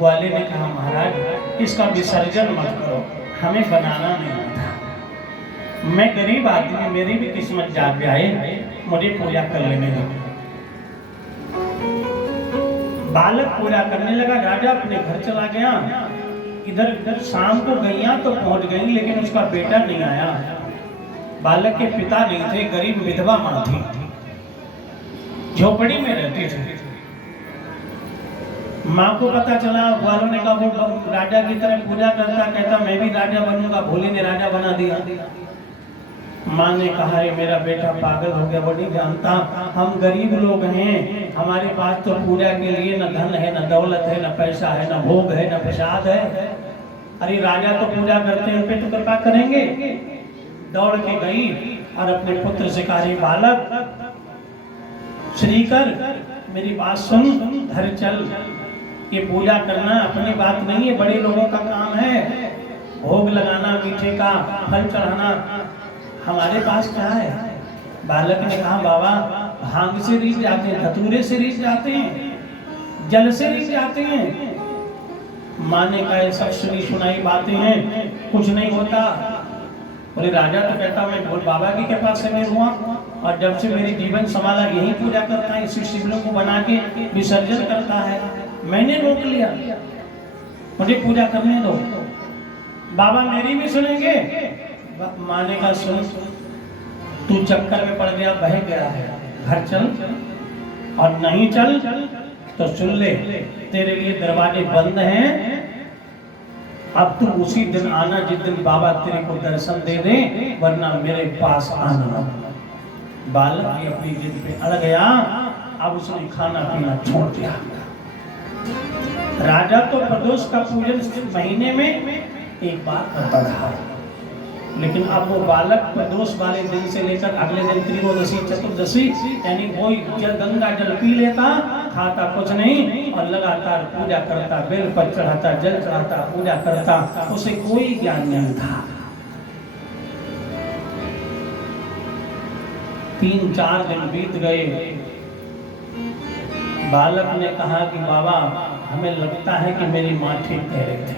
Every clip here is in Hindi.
ग्वाले ने कहा महाराज इसका विसर्जन मत करो, हमें बनाना नहीं आता, मैं गरीब आदमी, मेरी भी किस्मत जाग जाए, मुझे पूजा कर लेने दो। बालक पूजा करने लगा, राजा अपने घर चला गया। इधर शाम को गैया तो पहुंच गई, लेकिन उसका बेटा नहीं आया। बालक के पिता नहीं थे, गरीब विधवा मां थी, झोपड़ी में रहती थी। माँ को पता चला, वालों ने कहा वो राजा की तरह पूजा करता, कहता मैं भी राजा बनूंगा, भोले ने राजा बना दिया। माँ ने कहा ये मेरा बेटा पागल हो गया, वो नहीं जानता हम गरीब लोग हैं, हमारे पास तो पूजा के लिए न धन है, न दौलत है, न पैसा है, न भोग है, न प्रसाद है। अरे राजा तो पूजा करते हैं, उन पे तो कृपा करेंगे। दौड़ के गई और अपने पुत्र से कहा बालक श्रीकर मेरी बात सुन, घर चल, ये पूजा करना अपनी बात नहीं है, बड़े लोगों का काम है, भोग लगाना, मीठे का फल चढ़ाना, हमारे पास क्या है। बालक ने कहा बाबा भांग से रीझ जाते हैं, धतूरे से रीझ जाते हैं, जल से रीझ जाते हैं। माँ ने कहा सब सुनी सुनाई बातें हैं, कुछ नहीं होता। बोले राजा तो कहता मैं बोल बाबा की कृपा से मैं हुआ, और जब से मेरी जीवन संभाला यही पूजा करता है, इसी शिवलिंग को बना के विसर्जन करता है, मैंने रोक लिया, मुझे पूजा करने दो। बाबा मेरी भी सुनेंगे। माँ ने कहा सुन, तू चक्कर में पड़ गया, बह गया है, घर चल, और नहीं चल तो सुन ले, तेरे लिए दरवाजे बंद हैं, अब तू उसी दिन आना जिस दिन बाबा तेरे को दर्शन दे दे, वरना मेरे पास आना। बालक की अपनी जिद पे अड़ गया, अब उसने खाना पीना छोड़ दिया। राजा तो प्रदोष का पूजन महीने में एक बार करता रहा, लेकिन अब वो बालक प्रदोष वाले दिन से लेकर अगले दिन त्रियोदशी चतुर्दशी यानी वही गंगा जल पी लेता, खाता कुछ नहीं, और लगातार पूजा करता, बेल पर चढ़ाता, जल चढ़ाता, पूजा करता, उसे कोई ज्ञान नहीं था। 3-4 दिन बीत गए। बालक ने कहा कि बाबा हमें लगता है कि मेरी माँ ठीक कह रही थी,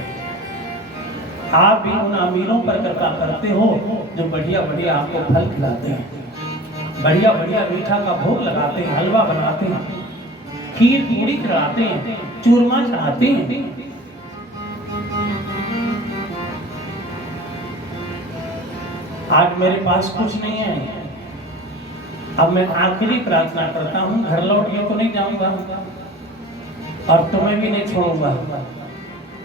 आप भी उन अमीरों पर कृपा करते हो जो बढ़िया बढ़िया आपको फल खिलाते हैं, बढ़िया बढ़िया मीठा का भोग लगाते हैं, हलवा बनाते हैं, खीर पूरी चढ़ाते हैं, चूरमा चढ़ाते हैं। आज मेरे पास कुछ नहीं है, अब मैं आखिरी प्रार्थना करता हूँ, घर लौट के तो नहीं जाऊंगा और तुम्हें भी नहीं छोड़ूंगा,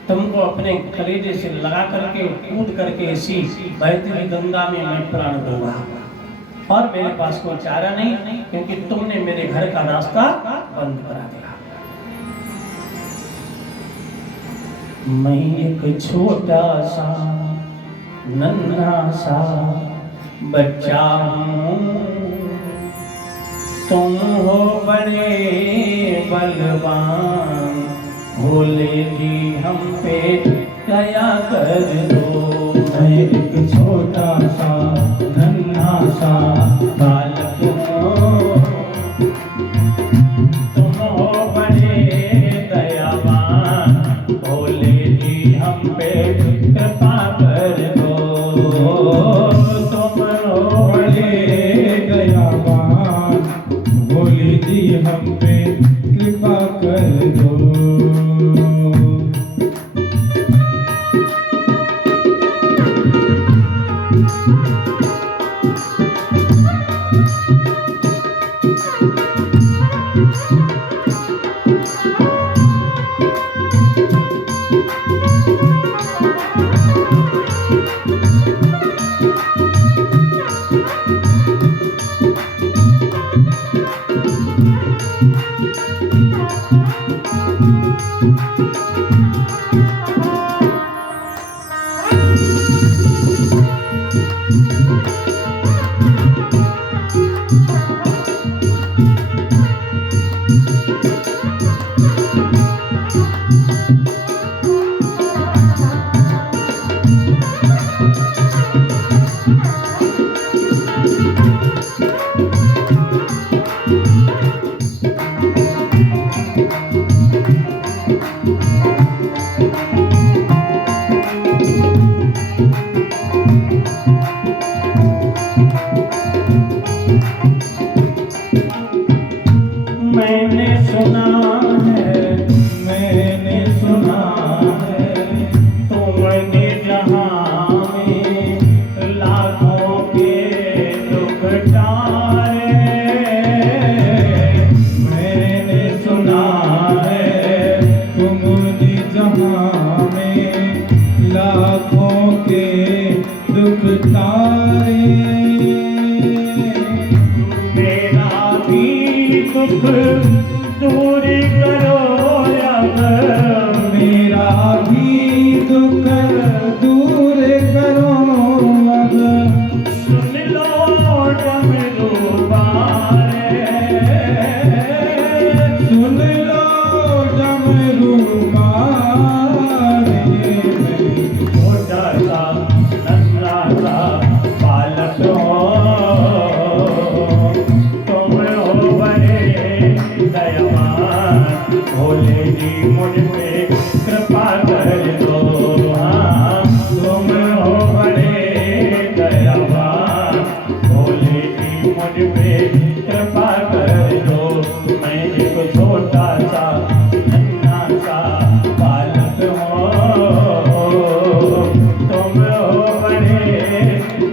तुमको अपने कलेजे से लगा करके कूद करके इसी बहती हुई गंगा में मैं प्राण दूंगा, और मेरे पास कोई चारा नहीं, क्योंकि तुमने मेरे घर का रास्ता बंद करा दिया। मैं एक छोटा सा नन्हा सा बच्चा हूँ, तुम हो बड़े बलवान, भोले जी हम पे दया कर दो। मैं एक छोटा सा नन्हा सा बालक हूँ, तुम हो बड़े दयावान, भोले जी हम पे कृपा कर दो। तुम हो बड़े दयावान, भोले जी हम पे कृपा कर दो। जी मुझ पे कृपा कर दो। हाँ तुम हो बड़े दयावान, भोले जी मुझ पे कृपा कर दो। मैं एक छोटा सा नन्हा सा बालक हूँ, तुम हो बड़े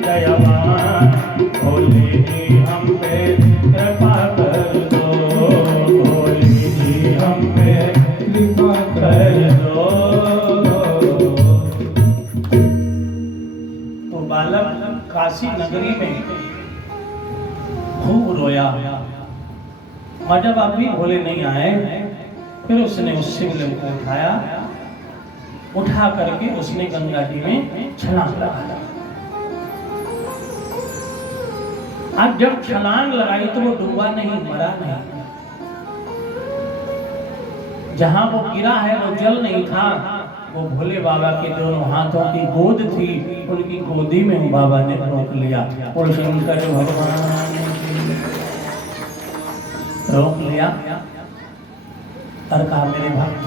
दयावान, भोले जी हम पे कृपा कर दो। भोले जी हम पे कृपा कर दो। तो बालक काशी नगरी में खूब रोया, और जब अभी भोले नहीं आए फिर उसने उस शिवलिंग को उठाया, उठा करके उसने गंगा जी में छलांग लगाया। अब जब छलांग लगाई तो वो डूबा नहीं, मरा नहीं। जहां वो गिरा है वो जल नहीं था, वो भोले बाबा के दोनों हाथों की गोद थी, उनकी गोदी में बाबा ने रोक लिया। और शंकर भगवान रोक लिया और कहा मेरे भक्त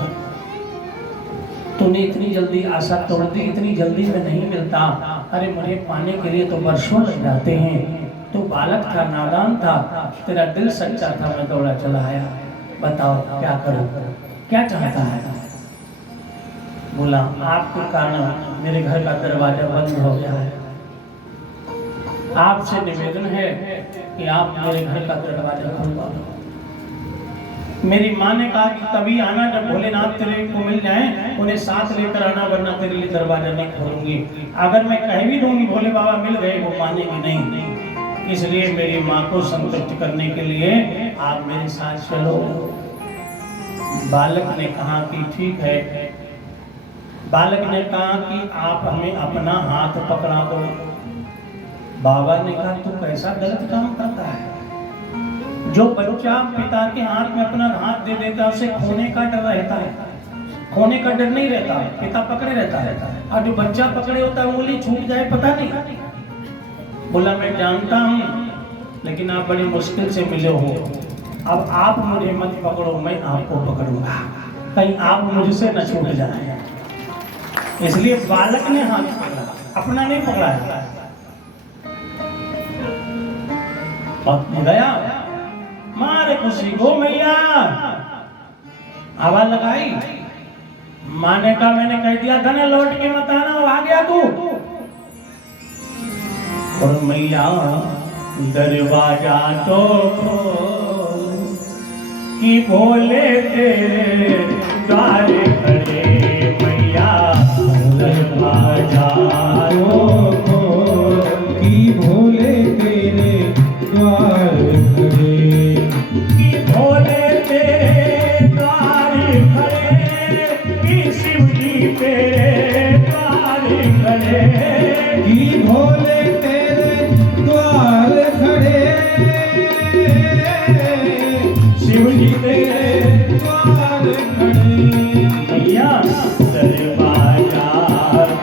तूने इतनी जल्दी आशा तोड़ दी, इतनी जल्दी में नहीं मिलता। अरे मुझे पाने के लिए तो वर्षों लग जाते हैं। तो बालक था, नादान था, तेरा दिल सच्चा था, मैं दौड़ा चला आया। बताओ क्या करूं, क्या चाहता है? बोला आपके कारण मेरे घर का दरवाजा बंद हो गया है, आपसे निवेदन है कि आप मेरे घर का दरवाजा खुलवा दो। मेरी माँ ने कहा कि तभी आना जब भोलेनाथ तेरे को मिल जाए, उन्हें साथ लेकर आना, वरना तेरे लिए दरवाजा नहीं खोलूंगी। अगर मैं कह भी दूंगी भोले बाबा मिल गए, वो मानेगी नहीं। इसलिए मेरी माँ को संतुष्ट करने के लिए आप मेरे साथ चलो। बालक ने कहा कि ठीक है। बालक ने कहा कि आप हमें अपना हाथ पकड़ा दो। बाबा ने कहा तू कैसा गलत काम करता है? जो बच्चा पिता के हाथ में अपना हाथ दे देता है उसे खोने का डर रहता है, खोने का डर नहीं रहता है, पिता पकड़े रहता है। और जो बच्चा पकड़े होता है उंगली छूट जाए पता नहीं। बोला मैं जानता हूँ, लेकिन आप बड़ी मुश्किल से मिले हो, अब आप मुझे मत पकड़ो, मैं आपको पकड़ूंगा, कहीं आप मुझसे न छूट जाए। इसलिए बालक ने हाथ पकड़ा, अपना नहीं पकड़ाया। और गया मारे खुशी को मैया आवाज लगाई। माँ ने कहा मैंने कह दिया था ना लौट के मत आना, आ गया तू। और मैया दरवाजा तो खोल कि भोले तेरे द्वार खड़े। मैया दरवाजा तो खोल कि भोले तेरे द्वार खड़े। कि भोले तेरे द्वार खड़े, कि शिव जी तेरे द्वार खड़े। कि भोले तेरे द्वार खड़े, शिव जी तेरे द्वार खड़े। मैया दरवाजा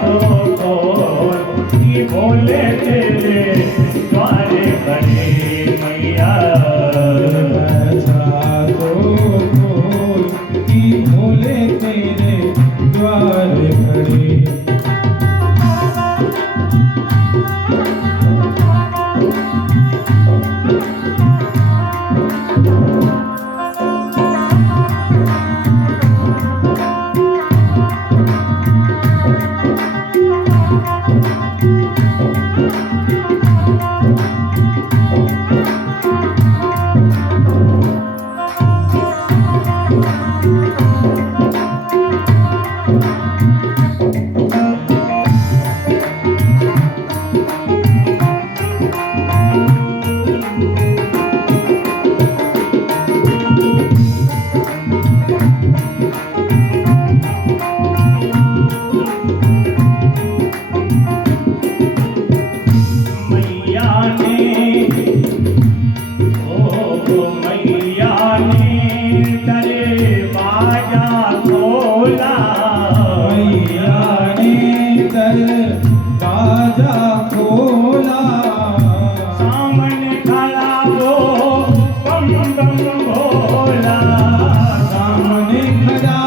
तो खोल कि भोले तेरे द्वार खड़े। मैया दरवाजा तो खोल कि भोले तेरे द्वार खड़े। सामने खड़ा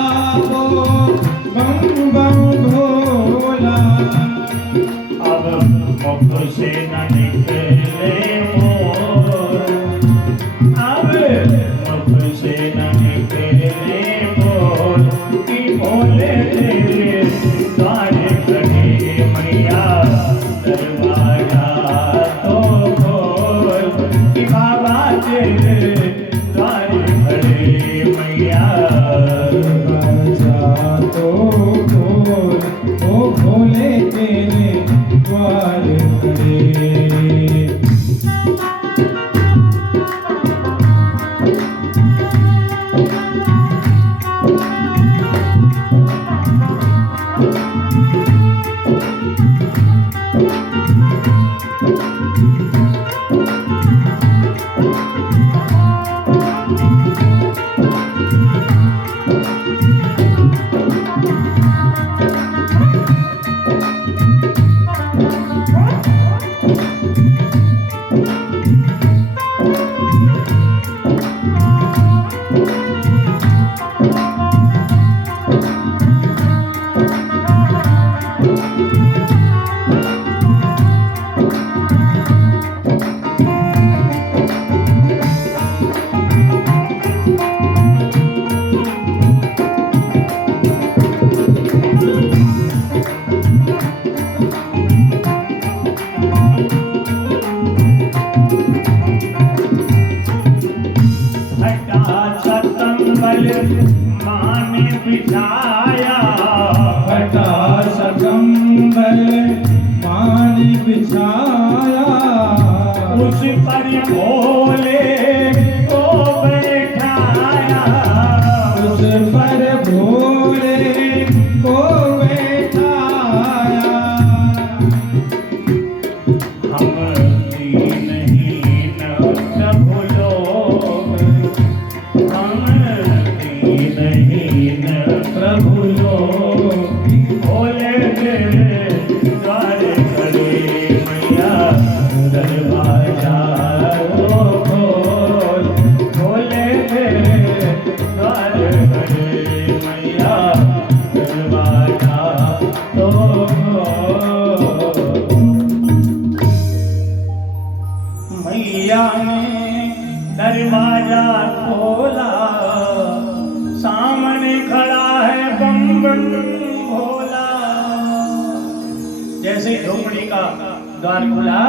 प्रभु जो खोले तेरे द्वार खड़े मैया दरवाजा खोल खोले तेरे द्वार खड़े मैया दरवाजा तो मैया ने दरवाजा खोला सामने खड़ा है बम बम भोला। जैसे झोपड़ी का द्वार खुला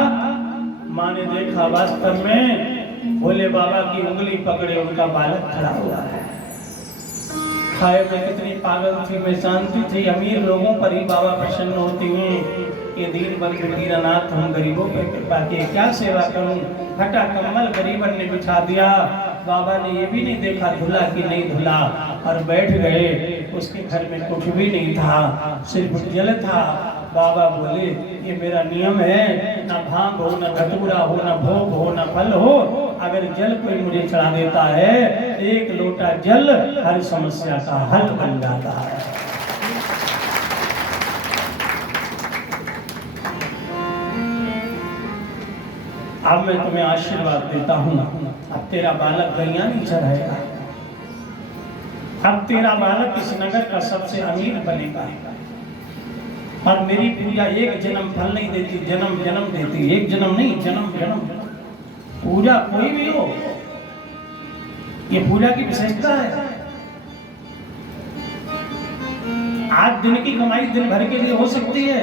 माँ ने देखा वास्तव में भोले बाबा की उंगली पकड़े उनका बालक खड़ा हुआ है। खाए में कितनी पागल थी, मैं शांति थी। अमीर लोगों पर ही बाबा प्रसन्न होते हैं। ये दीन बंधु दीनानाथ हम गरीबों पर कृपा की क्या सेवा करूं। फटा कम्बल गरीबन ने बिछा दिया। बाबा ने ये भी नहीं देखा धुला कि नहीं धुला और बैठ गए। उसके घर में कुछ भी नहीं था, सिर्फ जल था। बाबा बोले ये मेरा नियम है, ना भांग हो, ना धतूरा हो, ना भोग हो, ना फल हो। अगर जल कोई मुझे चढ़ा देता है, एक लोटा जल हर समस्या का हल बन जाता है। अब मैं तुम्हें आशीर्वाद देता हूँ। अब तेरा बालक गैया नहीं चढ़ाएगा। अब तेरा बालक इस नगर का सबसे अमीर बनेगा। और मेरी पूजा एक जन्म फल नहीं देती, जन्म जन्म देती। एक जन्म नहीं, जन्म जन्म। पूजा कोई भी हो, ये पूजा की विशेषता है। आज दिन की कमाई दिन भर के लिए हो सकती है,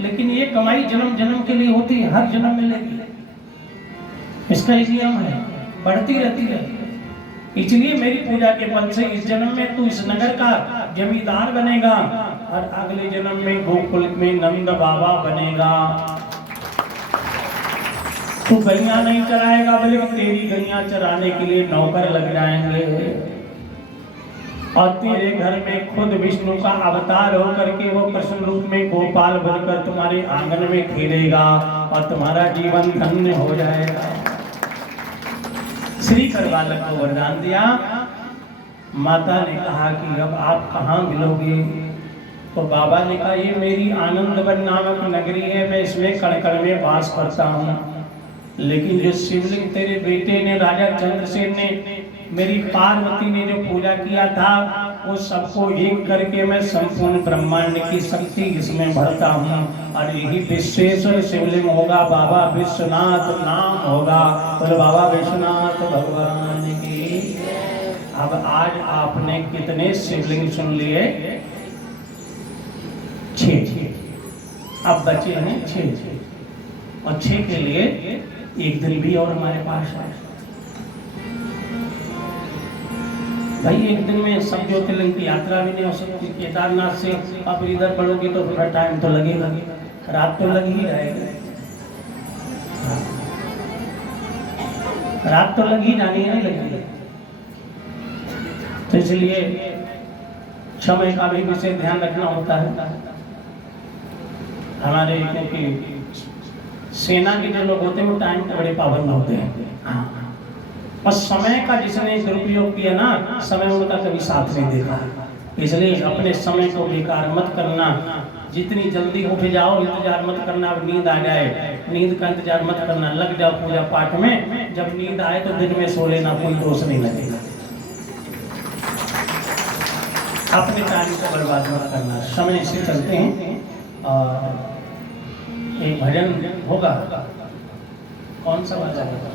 लेकिन ये कमाई जन्म जन्म के लिए होती है, हर जन्म मिलेगी। इसका एक नियम है, बढ़ती रहती है। इसलिए मेरी पूजा के फल से इस जन्म में तू इस नगर का जमींदार बनेगा और अगले जन्म में गोकुल में नंद बाबा बनेगा। तू गैया नहीं चराएगा, बल्कि तेरी गैया चराने के लिए नौकर लग जाएंगे। और तेरे घर में खुद विष्णु का अवतार होकर के वो कृष्ण रूप में गोपाल बनकर तुम्हारे आंगन में खेलेगा और तुम्हारा जीवन धन्य हो जाएगा। श्री कर बालक को वरदान दिया। माता ने कहा कि अब आप कहाँ मिलोगे? तो बाबा ने कहा ये मेरी आनंदवन नामक नगरी है, मैं इसमें कण कण में वास करता हूँ। लेकिन जो शिवलिंग तेरे बेटे ने राजा चंद्रसेन ने मेरी पार्वती ने जो पूजा किया था, वो सबको एक करके मैं संपूर्ण ब्रह्मांड की शक्ति इसमें भरता हूँ। और यही विश्वेश्वर शिवलिंग होगा, बाबा विश्वनाथ नाम होगा। बोलो बाबा विश्वनाथ भगवान की। अब आज आपने कितने शिवलिंग सुन लिए? 6। अब बचे हैं 6 और 6 के लिए एक दिन भी और हमारे पास है भाई। एक दिन में सब ज्योतिर्लिंग की यात्रा भी नहीं हो सकती। केदारनाथ से अब इधर बढ़ोगे तो थोड़ा टाइम तो लगेगा, रात तो लग ही जाएगी, रात तो लग ही जानी है, नहीं लगेगी। तो इसलिए समय का भी विशेष ध्यान रखना होता है हमारे, क्योंकि सेना के जो लोग होते हैं वो टाइम के बड़े पाबंद होते हैं। और समय का जिसने दुरुपयोग किया ना, समय उनका कभी साथ नहीं देखा। इसलिए अपने समय को बेकार मत करना। जितनी जल्दी उठ जाओ, इंतजार मत करना अब नींद आ जाए, नींद का इंतजार मत करना। लग जाओ पूजा पाठ में, जब नींद आए तो दिन में सो लेना, कोई दोष नहीं लगेगा। अपने टाइम को बर्बाद मत करना। समय से चलते हैं और एक भजन होगा। कौन सा वाला होगा?